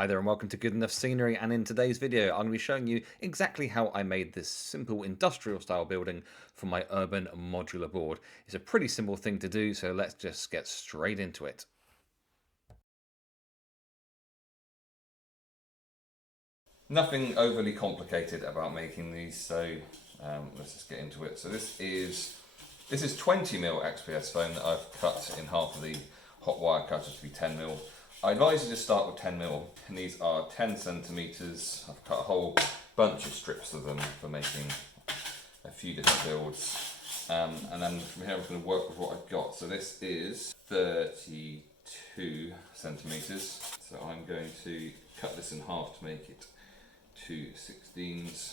Hi there and welcome to Good Enough Scenery, and in today's video I'm going to be showing you exactly how I made this simple industrial style building for my Urban Modular Board. It's a pretty simple thing to do, so let's just get straight into it. Nothing overly complicated about making these, so let's just get into it. So this is 20mm XPS foam that I've cut in half of the hot wire cutter to be 10mm. I advise you to start with 10mm, and these are 10 centimeters. I've cut a whole bunch of strips of them for making a few different builds. And then from here I'm going to work with what I've got. So this is 32 centimeters. So I'm going to cut this in half to make it 2 16s.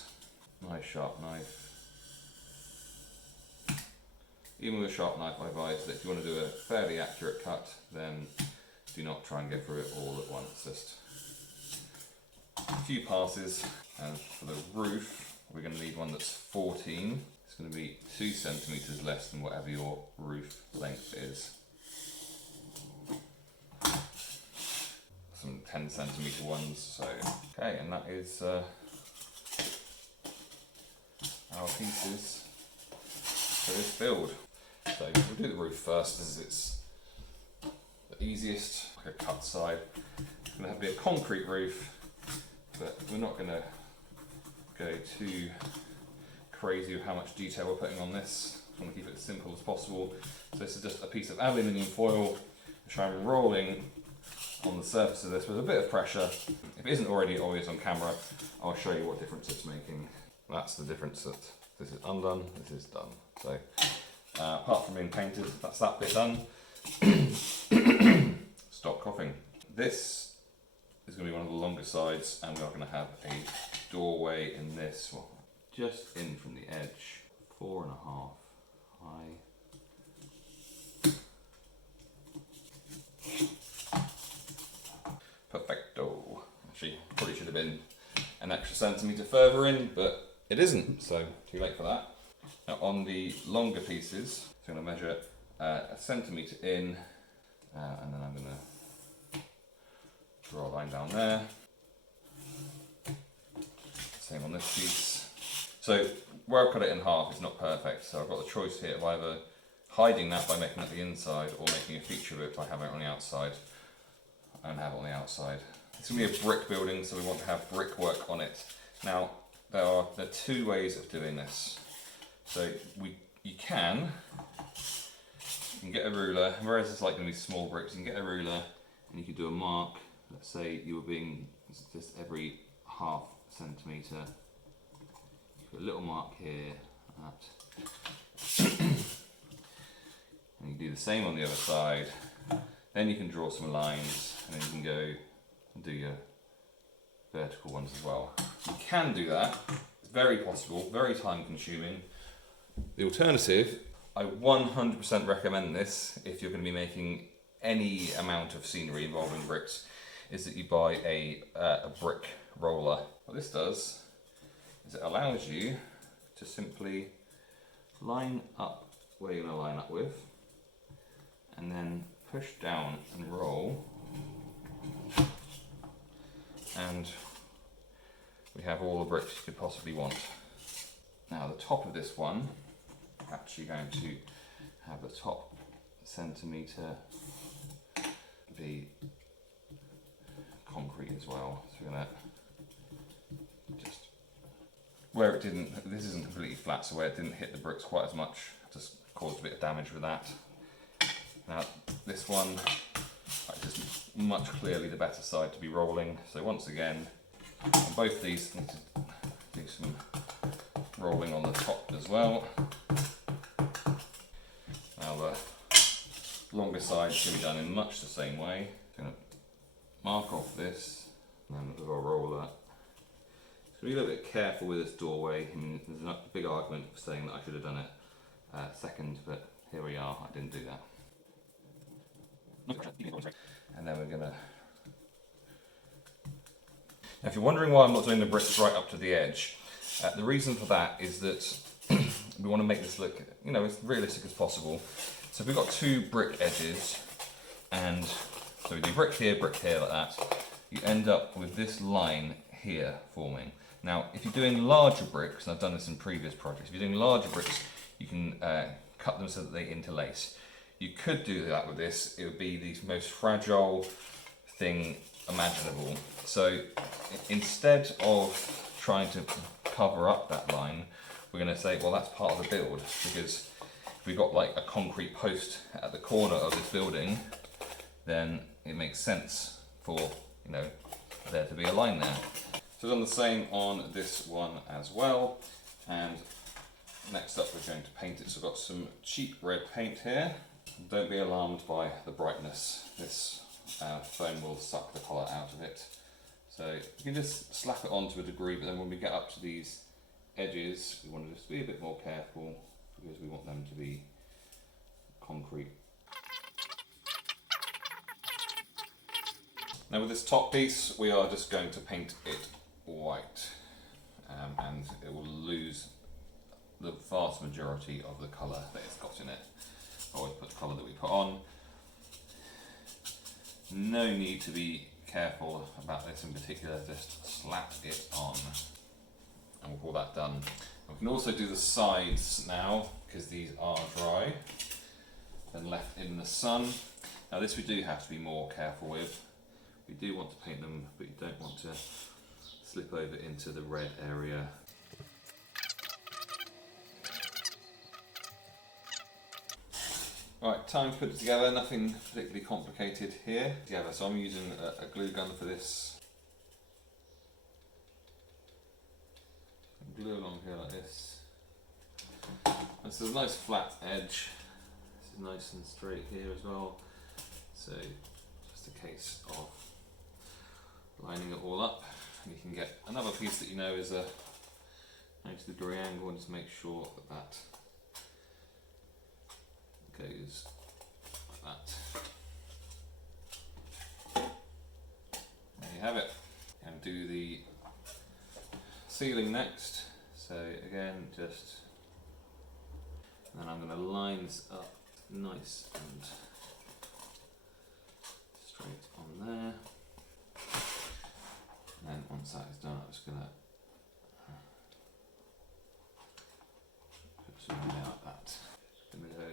Nice sharp knife. Even with a sharp knife, I advise that if you want to do a fairly accurate cut, then do not try and go through it all at once. Just a few passes. And for the roof, we're going to need one that's 14. It's going to be 2 centimeters less than whatever your roof length is. Some 10 centimeter ones. So okay, and that is our pieces for this build. So we'll do the roof first, as it's the easiest, like a cut side. It's going to be a concrete roof, but we're not going to go too crazy with how much detail we're putting on this. I want to keep it as simple as possible. So this is just a piece of aluminium foil, which I'm rolling on the surface of this with a bit of pressure. If it isn't already obvious on camera, I'll show you what difference it's making. That's the difference, that this is undone, this is done. So apart from being painted, that's that bit done. Stop coughing. This is going to be one of the longer sides, and we are going to have a doorway in this one, just in from the edge, 4.5 high. Perfecto. Actually, probably should have been an extra centimetre further in, but it isn't, so too late for that. Now on the longer pieces, I'm going to measure a centimetre in, and then I'm going to draw a line down there. Same on this piece. So where I've cut it in half is not perfect, so I've got the choice here of either hiding that by making it the inside, or making a feature of it by having it on the outside. I don't have it on the outside. It's going to be a brick building, so we want to have brickwork on it. Now there are two ways of doing this. So you can get a ruler, whereas it's like going to be small bricks, you can get a ruler and you can do a mark. Let's say you were being just every ½ centimetre. Put a little mark here, that. And you do the same on the other side. Then you can draw some lines, and then you can go and do your vertical ones as well. You can do that. It's very possible, very time consuming. The alternative, I 100% recommend this if you're going to be making any amount of scenery involving bricks, is that you buy a brick roller. What this does is it allows you to simply line up where you're going to line up with, and then push down and roll, and we have all the bricks you could possibly want. Now the top of this one, actually going to have the top centimetre be concrete as well. So we're going to just, where it didn't, this isn't completely flat, so where it didn't hit the bricks quite as much, just caused a bit of damage with that. Now this one, just much clearly the better side to be rolling. So once again, on both these, need to do some rolling on the top as well. Now the longer side is going to be done in much the same way. I'm going to mark off this, and then with our roller. So be a little bit careful with this doorway. I mean, there's a big argument for saying that I should have done it second, but here we are, I didn't do that. And then we're going to... Now if you're wondering why I'm not doing the bricks right up to the edge, the reason for that is that we want to make this look, as realistic as possible. So if we've got two brick edges, and so we do brick here like that, you end up with this line here forming. Now, if you're doing larger bricks, and I've done this in previous projects, if you're doing larger bricks, you can cut them so that they interlace. You could do that with this. It would be the most fragile thing imaginable. So instead of trying to cover up that line, we're going to say, well, that's part of the build, because if we've got like a concrete post at the corner of this building, then it makes sense for, you know, there to be a line there. So I've done the same on this one as well, and next up we're going to paint it. So I've got some cheap red paint here. Don't be alarmed by the brightness. This foam will suck the colour out of it. So you can just slap it on to a degree, but then when we get up to these edges, we want to just be a bit more careful, because we want them to be concrete. Now with this top piece, we are just going to paint it white, and it will lose the vast majority of the colour that it's got in it. Always put the colour that we put on. No need to be careful about this in particular, just slap it on and we'll call that done. We can also do the sides now, because these are dry and left in the sun. Now this we do have to be more careful with. We do want to paint them, but you don't want to slip over into the red area. Right, time to put it together, nothing particularly complicated here. Together, so I'm using a glue gun for this. Glue along here like this. And so there's a nice flat edge. This is nice and straight here as well. So just a case of lining it all up. And you can get another piece that you know is a 90-degree angle, and just make sure that that goes like that. There you have it. And do the ceiling next. So again, just, and then I'm going to line this up nice and straight on there. And then once that is done, I'm just going to put some hair like that. Just going to go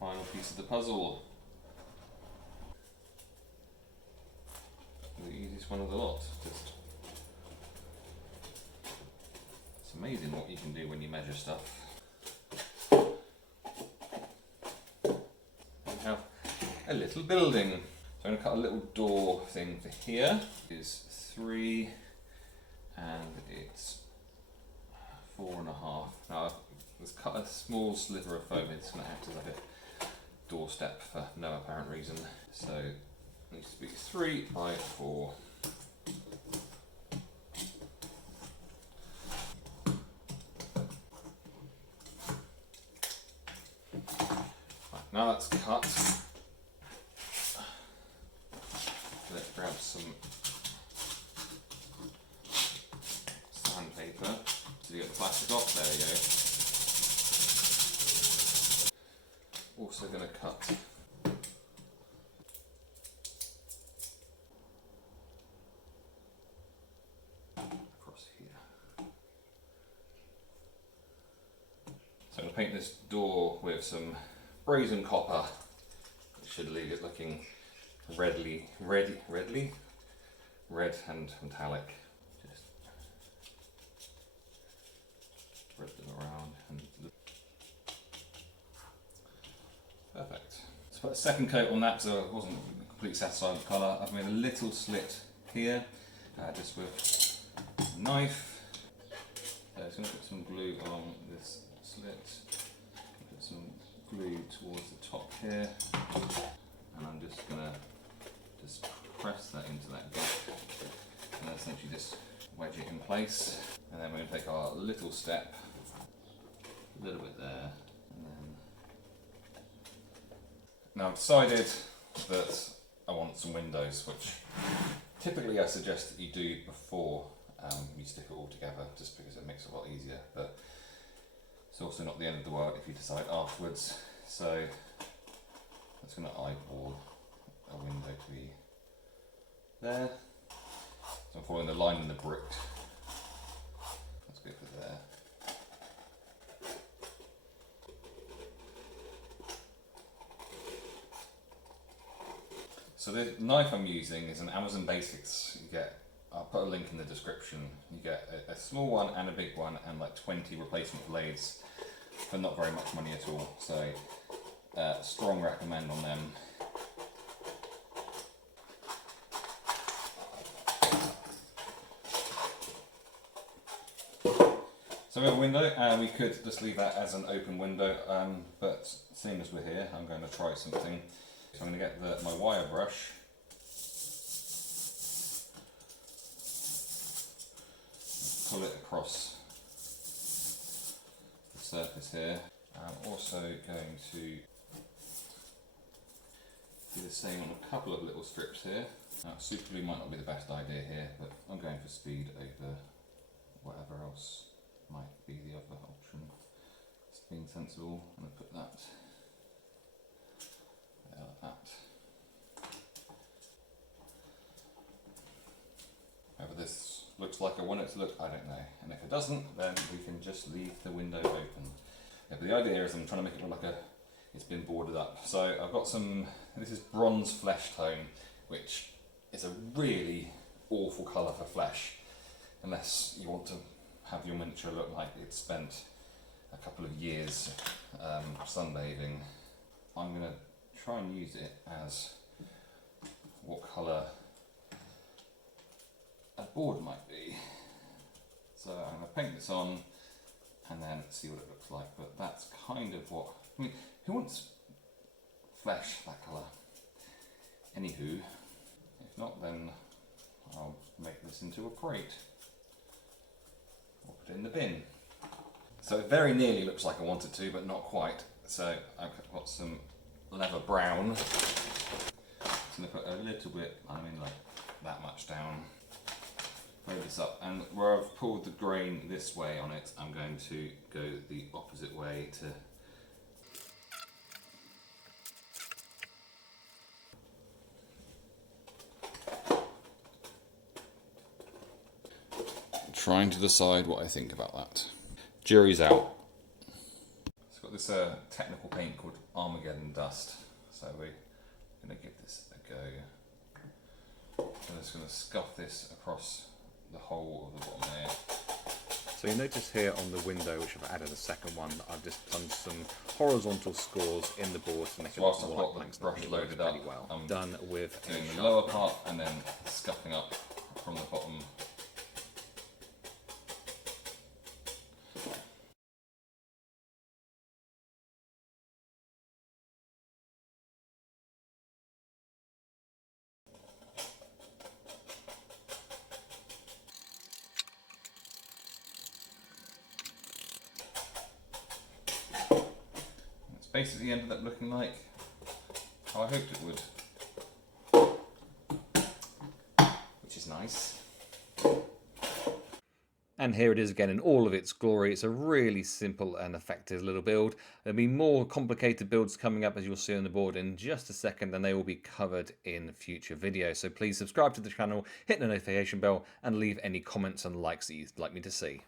final piece of the puzzle. The easiest one of the lot. It's amazing what you can do when you measure stuff. We have a little building. So I'm going to cut a little door thing for here. It's 3 and it's 4.5. Now I've just cut a small sliver of foam. It's going to act as like a doorstep for no apparent reason. So it needs to be 3 by 4. Right, now that's cut. Let's grab some sandpaper to get the plastic off. There you go. Also going to cut across here. So I'm going to paint this door with some brazen copper. It should leave it looking red and metallic. Just spread them around and perfect. So put a second coat on that, so I wasn't completely satisfied with the colour. I've made a little slit here, just with a knife. So I'm going to put some glue along this slit. Put some glue towards the top here, and I'm just going to just press that into that gap, and then essentially just wedge it in place. And then we're going to take our little step, a little bit there, and then. Now I've decided that I want some windows, which typically I suggest that you do before you stick it all together, just because it makes it a lot easier. But It's also not the end of the world if you decide afterwards. So that's going to eyeball a window to be there. So I'm following the line in the brick. Let's go for there. So the knife I'm using is an Amazon Basics. You get, I'll put a link in the description. You get a small one and a big one and like 20 replacement blades for not very much money at all. So strong recommend on them. So we have a window, we could just leave that as an open window, but seeing as we're here, I'm going to try something. So I'm going to get my wire brush, pull it across the surface here. I'm also going to do the same on a couple of little strips here. Now super glue might not be the best idea here, but I'm going for speed over whatever else might be the other option. Just being sensible, I'm going to put that there like that. Whether this looks like I want it to look, I don't know. And if it doesn't, then we can just leave the window open. Yeah, but the idea is I'm trying to make it look like it's been boarded up. So I've got some, this is bronze flesh tone, which is a really awful colour for flesh, unless you want to have your miniature look like it's spent a couple of years sunbathing. I'm going to try and use it as what colour a board might be. So I'm going to paint this on and then see what it looks like, but that's kind of what, I mean, who wants flesh that colour? Anywho, if not, then I'll make this into a crate or put it in the bin. So it very nearly looks like I want it to, but not quite. So I've got some leather brown. So I'm going to put a little bit, I mean like that much down. Blow this up, and where I've pulled the grain this way on it, I'm going to go the opposite way to trying to decide what I think about that. Jury's out. It's got this technical paint called Armageddon Dust, so we're going to give this a go. I'm just going to scuff this across the whole of the bottom there. So you notice here on the window, which I've added a second one, I've just done some horizontal scores in the board to make it look Whilst I've more got like blanks. the brush loaded up, well. I'm done with doing a the lower part and then scuffing up from the bottom. Basically ended up looking like how I hoped it would, which is nice. And here it is again in all of its glory. It's a really simple and effective little build. There'll be more complicated builds coming up, as you'll see on the board in just a second, and they will be covered in future videos. So please subscribe to the channel, hit the notification bell, and leave any comments and likes that you'd like me to see.